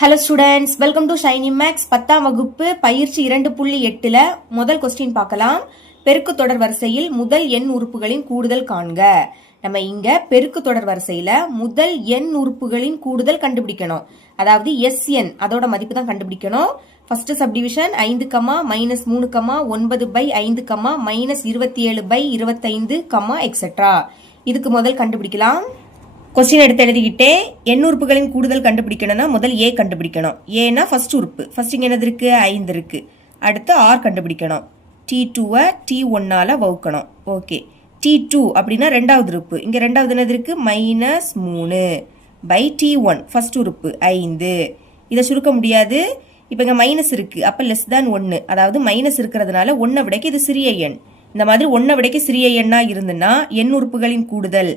Hello students, welcome to Shiny Max. 10ஆம் வகுப்பு பயிற்சி 2.8ல முதல் கொஸ்டின் பார்க்கலாம். பெருக்கு தொடர் வரிசையில் முதல் எண் உறுப்புகளின் கூடுதல் காண்க. நம்ம இங்க பெருக்கு தொடர் வரிசையில முதல் எண் உறுப்புகளின் கூடுதல் கண்டுபிடிக்கணும். அதாவது எஸ்என் அதோட மதிப்பு தான் கண்டுபிடிக்கணும். First subdivision 5, -3, 9/5, -27/25, etcetera. இதுக்கு முதல் கண்டுபிடிக்கலாம். கொஸ்டின் எடுத்து எழுதிக்கிட்டே எண் உறுப்புகளின் கூடுதல் கண்டுபிடிக்கணும்னா முதல் ஏ கண்டுபிடிக்கணும். ஏன்னா ஃபர்ஸ்ட் உறுப்பு. ஃபர்ஸ்ட் இங்கே என்னது இருக்கு? 5 இருக்கு. அடுத்து ஆர் கண்டுபிடிக்கணும். T2-வை T1-ஆல வகுக்கணும். ஓகே, T2 அப்படின்னா ரெண்டாவது உறுப்பு. இங்கே ரெண்டாவது என்னது இருக்கு? -3/T1 ஃபர்ஸ்ட் உறுப்பு 5. இதை சுருக்க முடியாது. இப்போ இங்கே மைனஸ் இருக்கு, அப்போ லெஸ் தேன் 1. அதாவது மைனஸ் இருக்கிறதுனால 1 விடைக்கு இது சிறிய எண். இந்த மாதிரி 1 விடைக்கு சிறிய எண்ணா இருந்துன்னா எண் உறுப்புகளின் கூடுதல்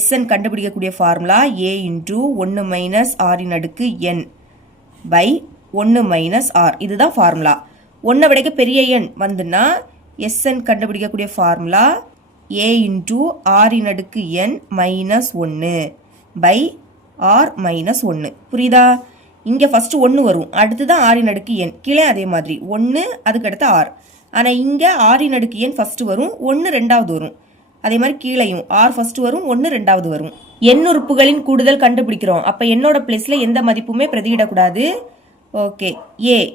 SN கண்டுபிடிக்கக்கூடிய formula A × 1 - R n by 1 - R. இதுதான் ஃபார்முலா. 1 விடைக்கு பெரிய எண் வந்துன்னா SN கண்டுபிடிக்கக்கூடிய formula A × R n -1 by R - 1. புரியுதா? இங்கே ஃபர்ஸ்ட் 1 வரும், அடுத்துதான் R n கீழே அதே மாதிரி 1, அதுக்கடுத்து R. ஆனால் இங்கே R n ஃபர்ஸ்ட் வரும், 1 ரெண்டாவது வரும். அதே மாதிரி கீழையும் ஆர் ஃபர்ஸ்ட் வரும், 1 ரெண்டாவது வரும். எண் உறுப்புகளின் கூடுதல் கண்டுபிடிக்கிறோம். அப்போ என்னோட பிளேஸ்ல எந்த மதிப்புமே பிரதியிடக்கூடாது. ஓகே,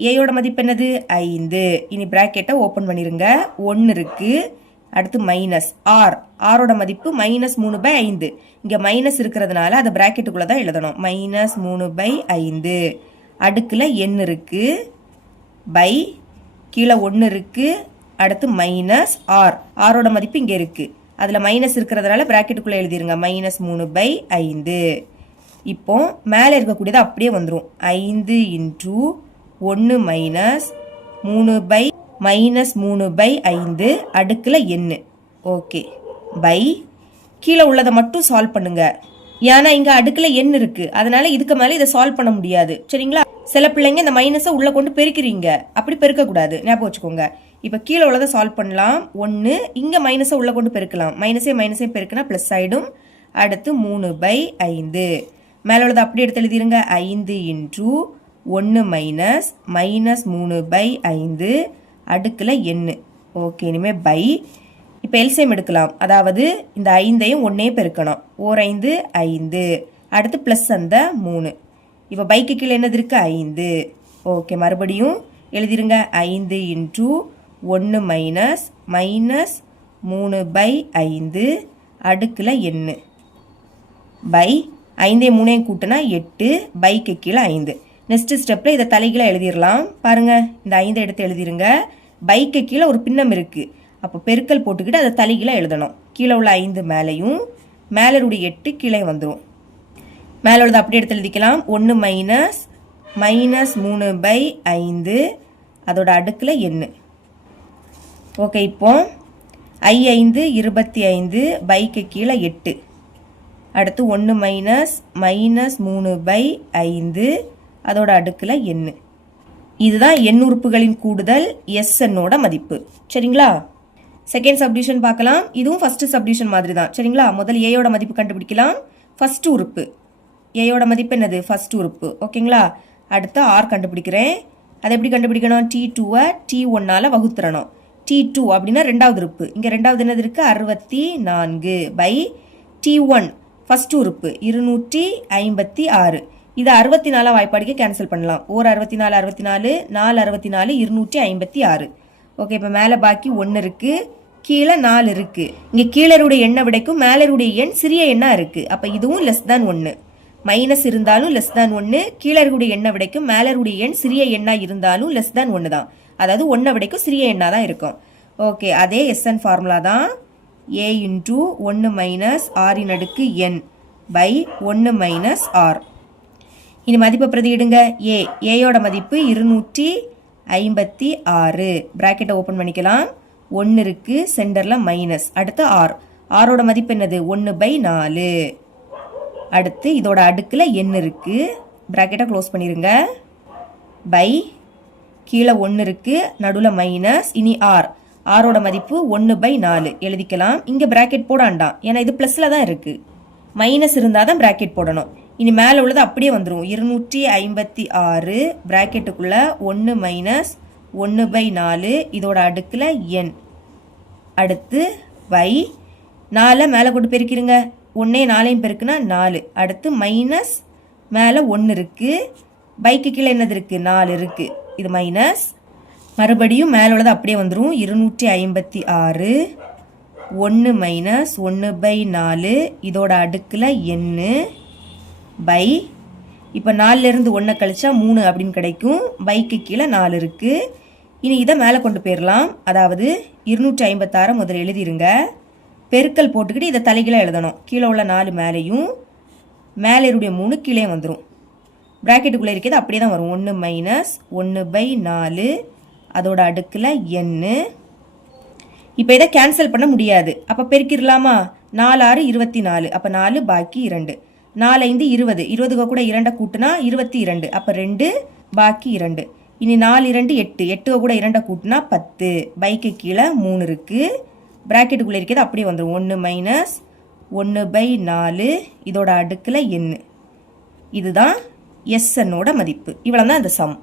ஏயோட மதிப்பு என்னது? 5. இனி பிராக்கெட்டை ஓப்பன் பண்ணிருங்க. 1 இருக்கு, அடுத்து மைனஸ் ஆரோட மதிப்பு -3/5. இங்கே மைனஸ் இருக்கிறதுனால அதை பிராக்கெட்டுக்குள்ள தான் எழுதணும். -3/5 அடுக்குல எண் இருக்கு, பை கீழே 1 இருக்கு, அடுத்து மைனஸ் ஆரோட மதிப்பு இங்கே இருக்கு. அதில் மைனஸ் இருக்கிறதுனால பிராக்கெட்டுக்குள்ளே எழுதிருங்க. -3/5. இப்போ மேலே இருக்கக்கூடியது அப்படியே வந்துடும். 5 × 1 -3/5 அடுக்கில் எண்ணு. ஓகே, பை கீழே உள்ளதை மட்டும் சால்வ் பண்ணுங்க. ஏன்னா இங்கே அடுக்கில் எண் இருக்கு, அதனால இதுக்கு மேலே இதை சால்வ் பண்ண முடியாது. சரிங்களா? சில பிள்ளைங்க இந்த மைனஸை உள்ளே கொண்டு பெருக்கிறீங்க. அப்படி பெருக்கக்கூடாது, ஞாபகம் வச்சுக்கோங்க. இப்போ கீழே உள்ளதை சால்வ் பண்ணலாம். 1 இங்கே மைனஸை உள்ளே கொண்டு பெருக்கலாம். மைனஸே பெருக்கினா ப்ளஸ் ஆகிடும். அடுத்து 3/5 மேலே உள்ளதை அப்படி எடுத்து எழுதிருங்க. 5 × 1 -3/5 அடுக்கில் எண்ணு. ஓகே, இனிமேல் பை இப்போ எல்சிஎம் எடுக்கலாம். அதாவது இந்த 5ஐயும் 1ஐயும் பெருக்கணும். 5 5, அடுத்து ப்ளஸ் அந்த 3. இப்போ பைக்கு கீழே என்னது இருக்கு? 5. ஓகே, மறுபடியும் எழுதிருங்க. 5 × 1 -3/5 அடுக்கில் எண்ணு, பை 5 3 கூட்டினா 8, பைக்கு கீழே 5. நெக்ஸ்ட் ஸ்டெப்பில் இதை தலைகீழ எழுதிடலாம். பாருங்க, இந்த 5 எடுத்து எழுதிருங்க. பைக்கு கீழே ஒரு பின்னம் இருக்கு, அப்போ பெருக்கல் போட்டுக்கிட்டு அதை தலைகீழ எழுதணும். கீழே உள்ள 5 மேலேயும் மேலருடைய 8 கீழே வந்துடும். மேலே உள்ளதை அப்படி எடுத்து எழுதிக்கலாம். 1 -3/5 அதோட அடுக்கில் எண்ணு. ஓகே, இப்போ 5 25 பைக்கு கீழே 8, அடுத்து 1 -3/5 அதோட அடுக்கில் எண்ணு. இதுதான் எண் உறுப்புகளின் கூடுதல் SNோட மதிப்பு. சரிங்களா? செகண்ட் சப்டிவிஷன் பார்க்கலாம். இதுவும் ஃபர்ஸ்ட் சப்டிவிஷன் மாதிரி தான். சரிங்களா? முதல் ஏயோட மதிப்பு கண்டுபிடிக்கலாம். ஃபர்ஸ்ட் உறுப்பு ஏயோட மதிப்பு என்னது? ஃபர்ஸ்ட் உறுப்பு. ஓகேங்களா? அடுத்து ஆர் கண்டுபிடிக்கிறேன். அதை எப்படி கண்டுபிடிக்கணும்? T2-வை T1-ஆல வகுத்துறணும். T2 அப்படின்னா ரெண்டாவது உறுப்பு. இங்கே ரெண்டாவது என்னது இருக்கு? 64 T1 ஃபர்ஸ்ட் உறுப்பு 256. இதை 64 வாய்ப்பாடிக்கு கேன்சல் பண்ணலாம். 64 64, 4 64, 256. ஓகே, இப்போ மேலே பாக்கி 1 இருக்கு, கீழே 4 இருக்கு. இங்கே கீழருடைய எண்ணை விடைக்கும் மேலருடைய எண் சிறிய எண்ணா இருக்கு. அப்போ இதுவும் லெஸ் தேன் 1. மைனஸ் இருந்தாலும் லெஸ் தேன் 1, கீழருடைய எண்ணை விடைக்கும் மேலருடைய எண் சிறிய எண்ணா இருந்தாலும் லெஸ் தேன் 1 தான். அதாவது 1 விடைக்கும் சிறிய எண்ணா தான் இருக்கும். ஓகே, அதே SN ஃபார்முலா தான். A × 1 - R n by 1 - R. இனி மதிப்பை பிரதியிடுங்க. ஏயோட மதிப்பு 256. பிராக்கெட்டை ஓப்பன் பண்ணிக்கலாம். 1 இருக்கு, சென்டரில் மைனஸ், அடுத்து ஆரோட மதிப்பு என்னது? 1/4. அடுத்து இதோட அடுக்கில் எண் இருக்கு, பிராக்கெட்டை க்ளோஸ் பண்ணிருங்க. பை கீழே 1 இருக்கு, நடுவில் மைனஸ், இனி ஆரோட மதிப்பு 1/4 எழுதிக்கலாம். இங்கே பிராக்கெட் போடாண்டாம், ஏன்னா இது ப்ளஸில் தான் இருக்கு. மைனஸ் இருந்தால் தான் பிராக்கெட் போடணும். இனி மேலே உள்ளது அப்படியே வந்துடும் 256 ப்ராக்கெட்டுக்குள்ளே 1 மைனஸ் 1/4 இதோட அடுக்கில் n அடுத்து y 4 மேலே கொண்டு பெருக்கிடுங்க 1 4 பெருக்குனா 4 அடுத்து மைனஸ் மேலே 1 இருக்குது பைக்கு கீழே என்னது இருக்குது 4 இருக்குது இது மைனஸ் மறுபடியும் மேலே உள்ளது அப்படியே வந்துடும் 256 1 மைனஸ் 1/4 இதோட அடுக்கில் n பை இப்போ 4லேருந்து 1 கழிச்சா 3 அப்படின்னு கிடைக்கும் பைக்கு கீழே 4 இருக்குது இனி இதை மேலே கொண்டு போயிடலாம் அதாவது 256 முதல்ல எழுதிருங்க பெருக்கல் போட்டுக்கிட்டு இதை தலைகீழாக எழுதணும் கீழே உள்ள 4 மேலேயும் மேலே இருடைய 3 கீழே வந்துடும் ப்ராக்கெட்டுக்குள்ளே இருக்கிறது அப்படியே தான் வரும் 1 மைனஸ் 1/4 அதோட அடுக்கில் n இப்போ இதை கேன்சல் பண்ண முடியாது அப்போ பெருக்கிடலாமா 4 6 24 அப்போ 4 பாக்கி 2 4 5 20 20 கூட 2 கூட்டினா 22 அப்போ 2 பாக்கி 2 இனி 4 2 8 8 கூட 2 கூட்டினா 10 பைக்கு கீழே 3 இருக்குது ப்ராக்கெட்டுக்குள்ளே இருக்கிறது அப்படியே வந்துடும் 1 மைனஸ் 1/4 இதோட அடுக்கில் n இதுதான் SNோட மதிப்பு இவ்வளோ தான் இந்த சம்